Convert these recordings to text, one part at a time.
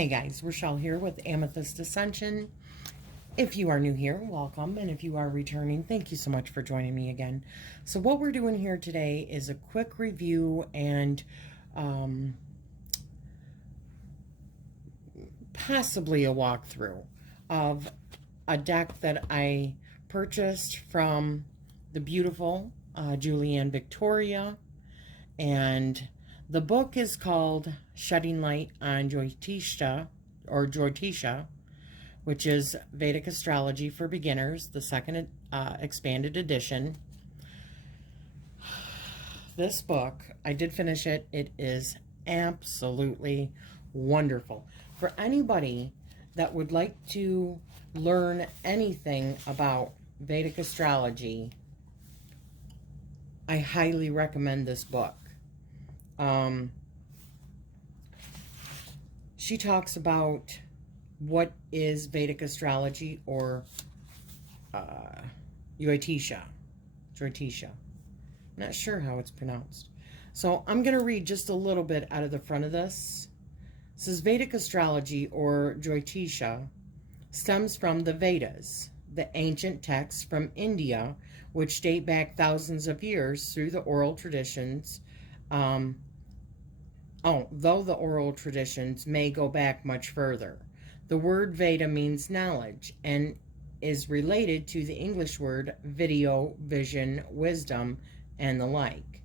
Hey guys, Rachele here with Amethyst Ascension. If you are new here, welcome. And if you are returning, thank you so much for joining me again. So what we're doing here today is a quick review and possibly a walkthrough of a deck that I purchased from the beautiful Julianne Victoria. And the book is called Shedding Light on Jyotisha, or Jyotisha, which is Vedic Astrology for Beginners, the second expanded edition. This book, I did finish it. It is absolutely wonderful. For anybody that would like to learn anything about Vedic astrology, I highly recommend this book. She talks about what is Vedic astrology, or Jyotisha. I'm not sure how it's pronounced. So I'm going to read just a little bit out of the front of this. It says Vedic astrology, or Jyotisha, stems from the Vedas, the ancient texts from India, which date back thousands of years through the oral traditions. Though the oral traditions may go back much further. The word Veda means knowledge and is related to the English word video, vision, wisdom, and the like.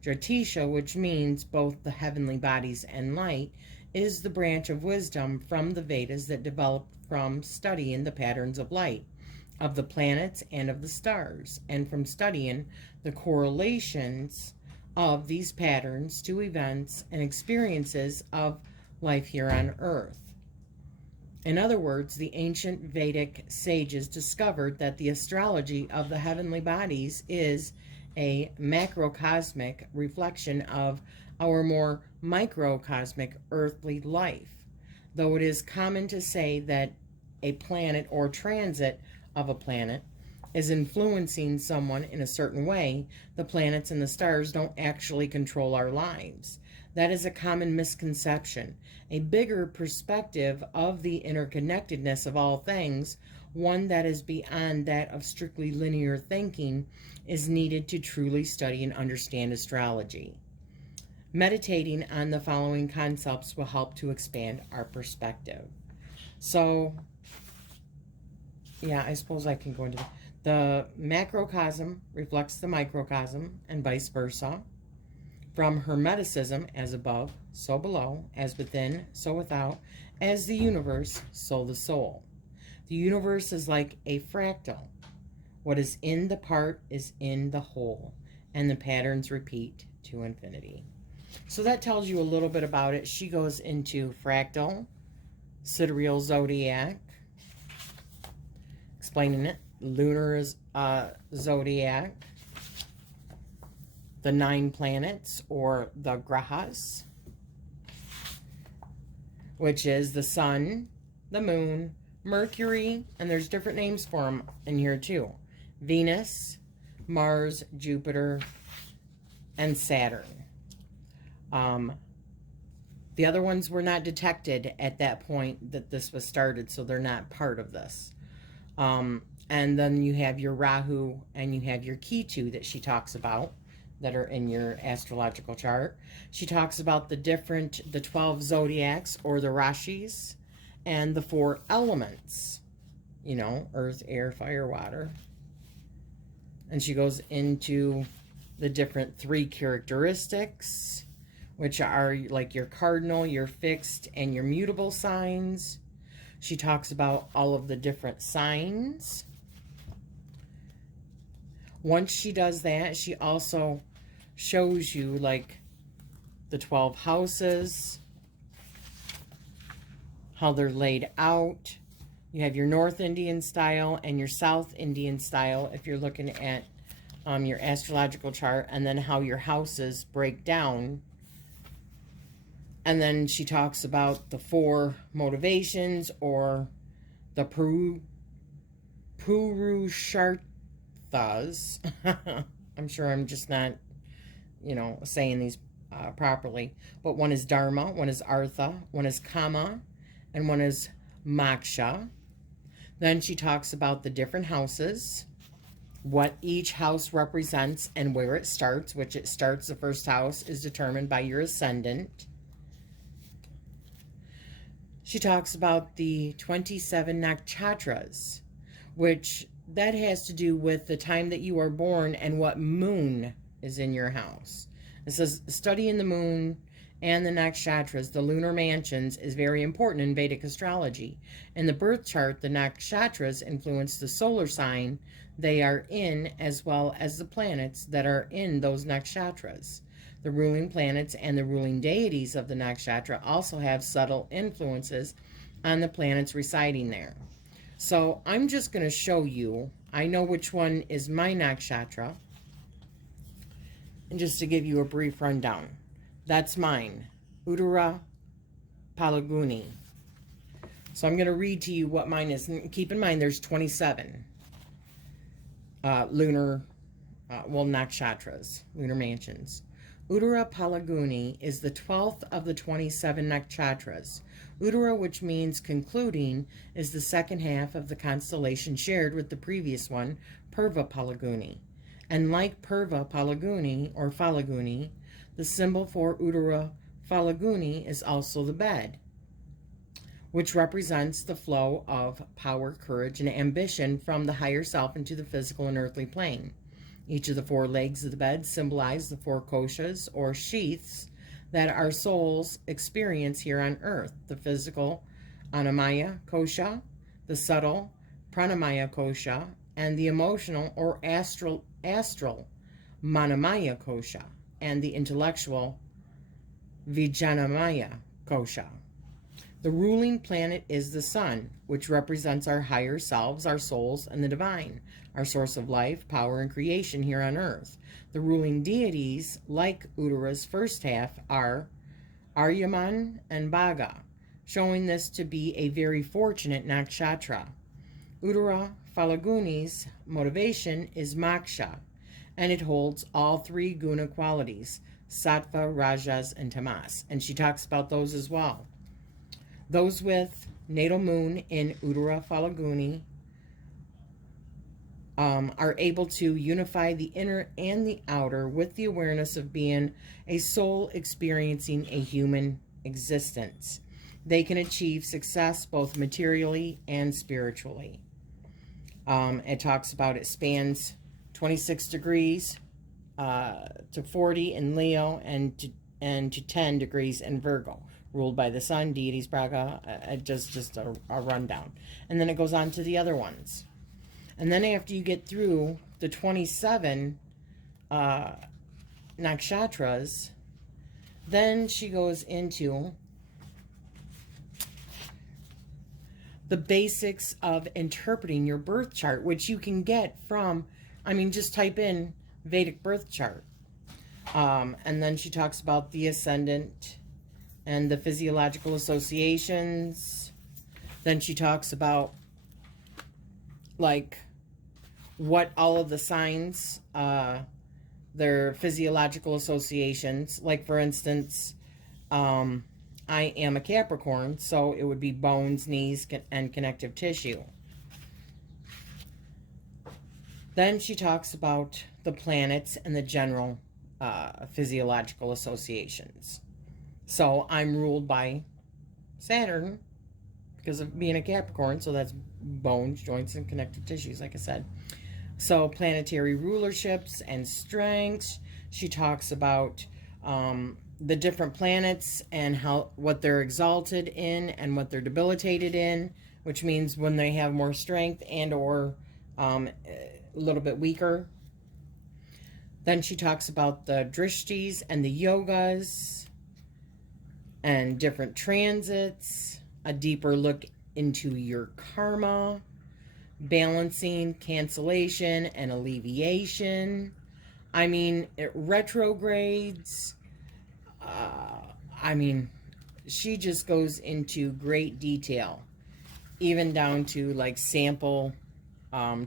Jyotisha, which means both the heavenly bodies and light, is the branch of wisdom from the Vedas that developed from studying the patterns of light, of the planets and of the stars, and from studying the correlations of these patterns to events and experiences of life here on Earth. In other words, the ancient Vedic sages discovered that the astrology of the heavenly bodies is a macrocosmic reflection of our more microcosmic earthly life. Though it is common to say that a planet or transit of a planet is influencing someone in a certain way, the planets and the stars don't actually control our lives. That is a common misconception. A bigger perspective of the interconnectedness of all things, one that is beyond that of strictly linear thinking, is needed to truly study and understand astrology. Meditating on the following concepts will help to expand our perspective. So, yeah, I suppose I can go into the macrocosm reflects the microcosm, and vice versa. From Hermeticism, as above, so below, as within, so without, as the universe, so the soul. The universe is like a fractal. What is in the part is in the whole, and the patterns repeat to infinity. So that tells you a little bit about it. She goes into fractal, sidereal zodiac, explaining it, lunar zodiac, the 9 planets, or the grahas, which is the sun, the moon, Mercury, and there's different names for them in here too. Venus, Mars, Jupiter, and Saturn. The other ones were not detected at that point that this was started, so they're not part of this. And then you have your Rahu and you have your Ketu that she talks about that are in your astrological chart. She talks about the 12 zodiacs, or the Rashis, and the 4 elements, earth, air, fire, water. And she goes into the different 3 characteristics, which are like your cardinal, your fixed, and your mutable signs. She talks about all of the different signs. Once she does that, she also shows you like the 12 houses, how they're laid out. You have your North Indian style and your South Indian style if you're looking at your astrological chart, and then how your houses break down. And then she talks about the 4 motivations, or the Purusharthas. I'm sure I'm just not, saying these properly. But one is Dharma, one is Artha, one is Kama, and one is moksha. Then she talks about the different houses, what each house represents and where it starts, which it starts, the first house is determined by your ascendant. She talks about the 27 nakshatras, which that has to do with the time that you are born and what moon is in your house. It says studying the moon and the nakshatras, the lunar mansions, is very important in Vedic astrology. In the birth chart, the nakshatras influence the solar sign they are in, as well as the planets that are in those nakshatras. The ruling planets and the ruling deities of the nakshatra also have subtle influences on the planets residing there. So I'm just going to show you, I know which one is my nakshatra, and just to give you a brief rundown. That's mine, Uttara Palaguni. So I'm going to read to you what mine is. And keep in mind, there's 27 lunar, nakshatras, lunar mansions. Uttara Palaguni is the 12th of the 27 nakshatras. Uttara, which means concluding, is the second half of the constellation shared with the previous one, Purva Palaguni. And like Purva Palaguni, or Falaguni, the symbol for Uttara Falaguni is also the bed, which represents the flow of power, courage, and ambition from the higher self into the physical and earthly plane. Each of the four legs of the bed symbolize the four koshas, or sheaths, that our souls experience here on earth. The physical, Annamaya kosha, the subtle, Pranamaya kosha, and the emotional, or astral, Manamaya kosha, and the intellectual, Vijnanamaya kosha. The ruling planet is the sun, which represents our higher selves, our souls, and the divine, our source of life, power, and creation here on earth. The ruling deities, like Uttara's first half, are Aryaman and Bhaga, showing this to be a very fortunate nakshatra. Uttara Falaguni's motivation is moksha, and it holds all three guna qualities, sattva, rajas, and tamas. And she talks about those as well. Those with natal moon in Uttara Falaguni are able to unify the inner and the outer with the awareness of being a soul experiencing a human existence. They can achieve success both materially and spiritually. It talks about it spans 26 degrees to 40 in Leo and to 10 degrees in Virgo, ruled by the sun, deities, Braga, just a rundown. And then it goes on to the other ones. And then after you get through the 27 nakshatras, then she goes into the basics of interpreting your birth chart, which you can get from, just type in Vedic birth chart. And then she talks about the ascendant and the physiological associations. Then she talks about, like, what all of the signs, their physiological associations. Like, for instance, I am a Capricorn, so it would be bones, knees, and connective tissue. Then she talks about the planets and the general physiological associations. So I'm ruled by Saturn because of being a Capricorn, so that's bones, joints, and connective tissues, like I said. So planetary rulerships and strengths. She talks about the different planets and what they're exalted in and what they're debilitated in, which means when they have more strength and or a little bit weaker. Then she talks about the drishtis and the yogas and different transits, a deeper look into your karma, balancing, cancellation, and alleviation. Retrogrades. She just goes into great detail, even down to like sample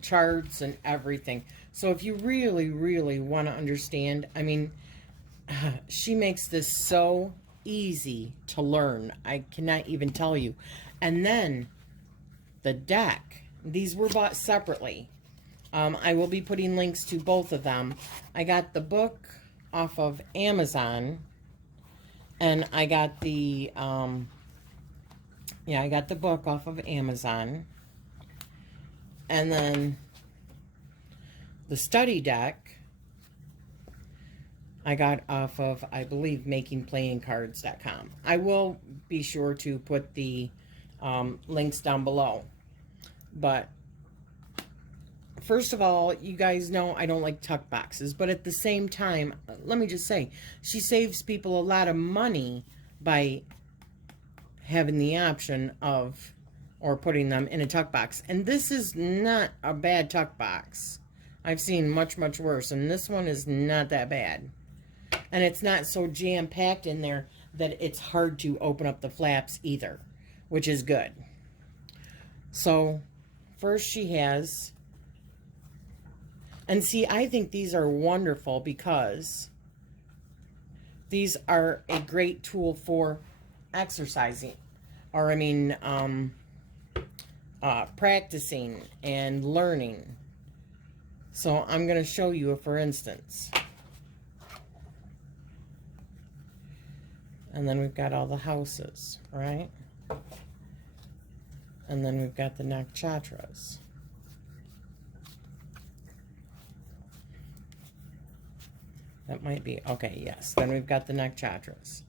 charts and everything. So if you really, really want to understand, she makes this so easy to learn. I cannot even tell you. And then the deck. These were bought separately. I will be putting links to both of them. I got the book off of Amazon, and I got the I got the book off of Amazon, and then the study deck I got off of, I believe, makingplayingcards.com. I will be sure to put the links down below. But first of all, you guys know I don't like tuck boxes, but at the same time, let me just say, she saves people a lot of money by having the option of, or putting them in a tuck box. And this is not a bad tuck box. I've seen much, much worse, and this one is not that bad. And it's not so jam-packed in there that it's hard to open up the flaps either, which is good. So, first she has, and see, I think these are wonderful because these are a great tool for exercising, or I mean, practicing and learning. So I'm going to show you a for instance. And then we've got all the houses, right? And then we've got the nakshatras. That might be, okay, yes. Then we've got the nakshatras.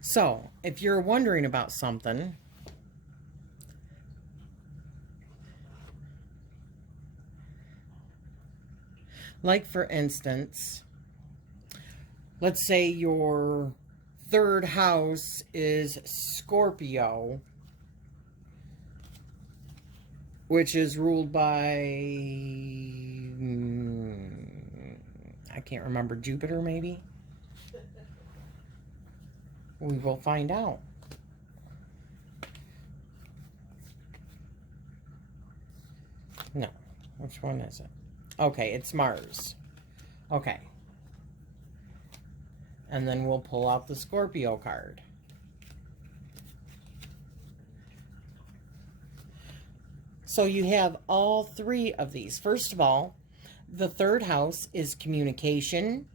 So, if you're wondering about something, like for instance, let's say your third house is Scorpio, which is ruled by, I can't remember, Jupiter maybe? We will find out. No, which one is it? Okay, it's Mars. Okay. And then we'll pull out the Scorpio card. So you have all three of these. First of all, the third house is communication,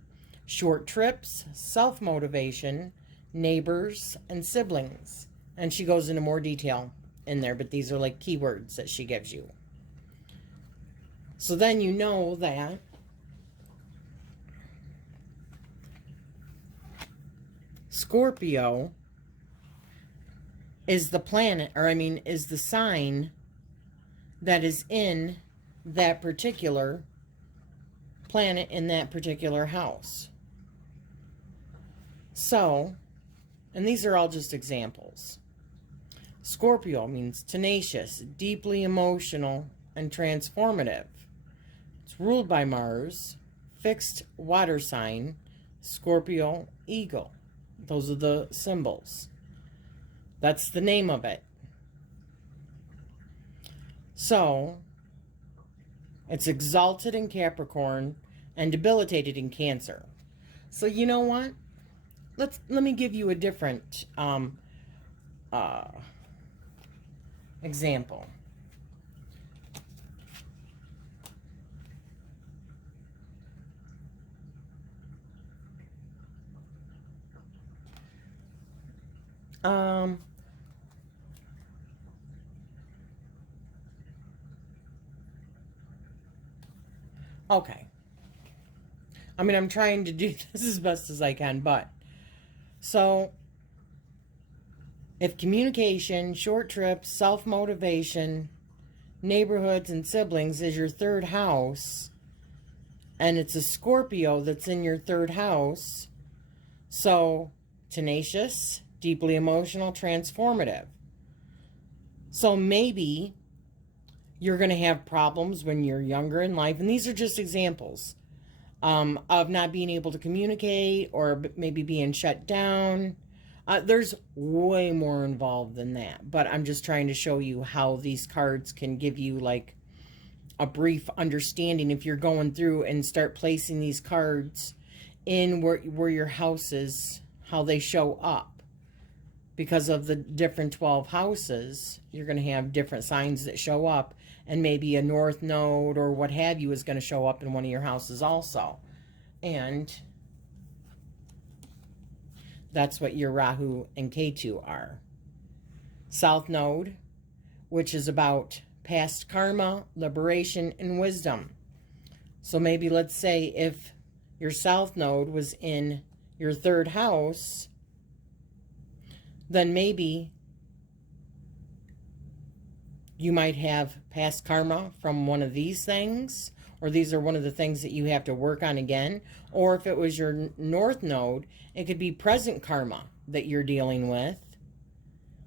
short trips, self-motivation, neighbors, and siblings. And she goes into more detail in there, but these are like keywords that she gives you. So then you know that Scorpio is the planet, or I mean, is the sign that is in that particular planet in that particular house. So, and these are all just examples. Scorpio means tenacious, deeply emotional, and transformative. It's ruled by Mars, fixed water sign, Scorpio, eagle. Those are the symbols. That's the name of it. So, it's exalted in Capricorn and debilitated in Cancer. So you know what? Let me give you a different example. Okay. I mean, I'm trying to do this as best as I can, but so if communication, short trips, self-motivation, neighborhoods, and siblings is your third house, and it's a Scorpio that's in your third house, so tenacious, deeply emotional, transformative. So maybe you're going to have problems when you're younger in life, and these are just examples of not being able to communicate or maybe being shut down. There's way more involved than that, but I'm just trying to show you how these cards can give you like a brief understanding if you're going through and start placing these cards in where your house is, how they show up. because of the different 12 houses, you're going to have different signs that show up, and maybe a north node or what have you is going to show up in one of your houses also. And that's what your Rahu and Ketu are. South node, which is about past karma, liberation, and wisdom. So maybe let's say if your south node was in your third house, then maybe you might have past karma from one of these things, or these are one of the things that you have to work on again. Or if it was your north node, it could be present karma that you're dealing with,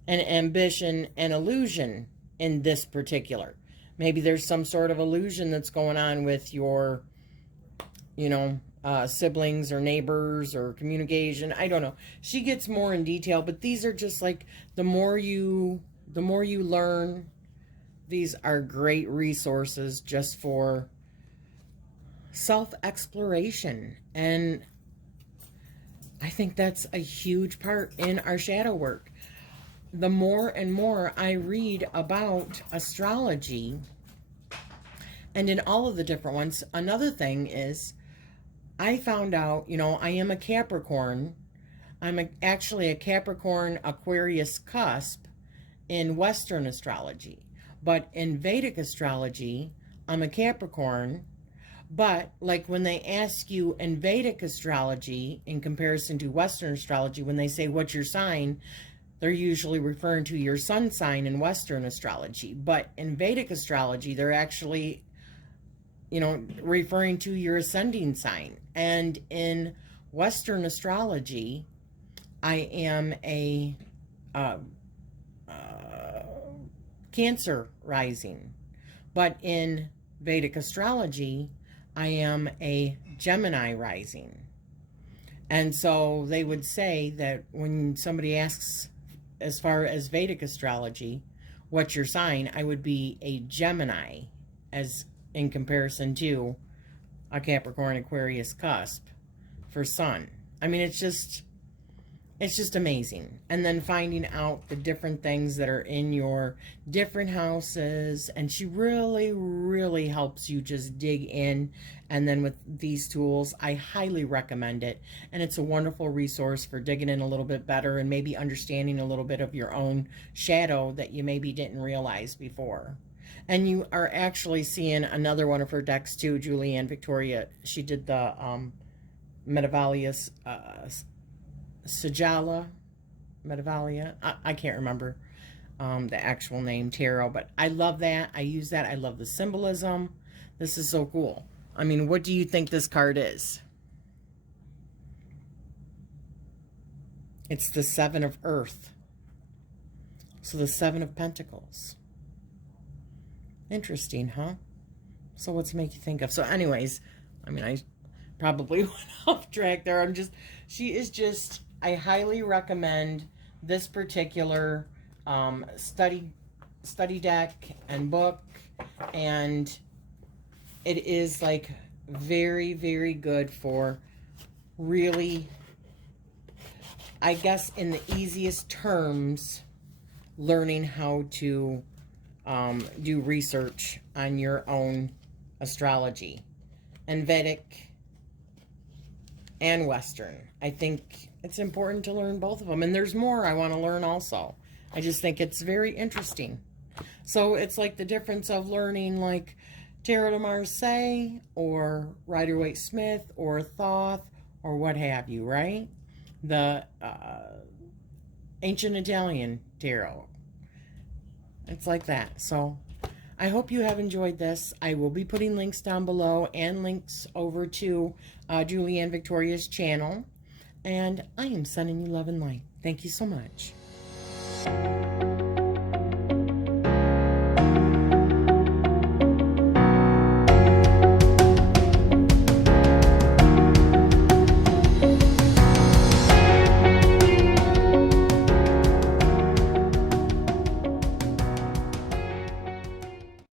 and ambition and illusion in this particular. Maybe there's some sort of illusion that's going on with your, siblings or neighbors or communication. I don't know. She gets more in detail, but these are just like, the more you learn, these are great resources just for self-exploration. And I think that's a huge part in our shadow work. The more and more I read about astrology, and in all of the different ones, another thing is, I found out, I am a Capricorn. I'm actually a Capricorn Aquarius cusp in Western astrology. But in Vedic astrology, I'm a Capricorn. But like when they ask you in Vedic astrology in comparison to Western astrology, when they say, what's your sign? They're usually referring to your sun sign in Western astrology. But in Vedic astrology, they're actually, referring to your ascending sign. And in Western astrology, I am a Cancer rising. But in Vedic astrology, I am a Gemini rising. And so they would say that when somebody asks, as far as Vedic astrology, what's your sign? I would be a Gemini, as in comparison to a Capricorn Aquarius cusp for sun. I mean, it's just amazing. And then finding out the different things that are in your different houses. And she really, really helps you just dig in. And then with these tools, I highly recommend it. And it's a wonderful resource for digging in a little bit better and maybe understanding a little bit of your own shadow that you maybe didn't realize before. And you are actually seeing another one of her decks too, Julianne Victoria. She did the Medavalia Sajala, Medavalia. I can't remember the actual name, tarot, but I love that. I use that. I love the symbolism. This is so cool. I mean, what do you think this card is? It's the Seven of Earth. So the Seven of Pentacles. Interesting, huh? So what's it make you think of? So anyways, I mean, I probably went off track there. I highly recommend this particular study deck and book, and it is like very, very good for really, I guess in the easiest terms, learning how to do research on your own astrology, and Vedic and Western. I think it's important to learn both of them, and there's more I want to learn also. I just think it's very interesting. So it's like the difference of learning like Tarot de Marseille or Rider-Waite-Smith or Thoth or what have you, right? The ancient Italian tarot. It's like that. So I hope you have enjoyed this. I will be putting links down below and links over to Julianne Victoria's channel. And I am sending you love and light. Thank you so much.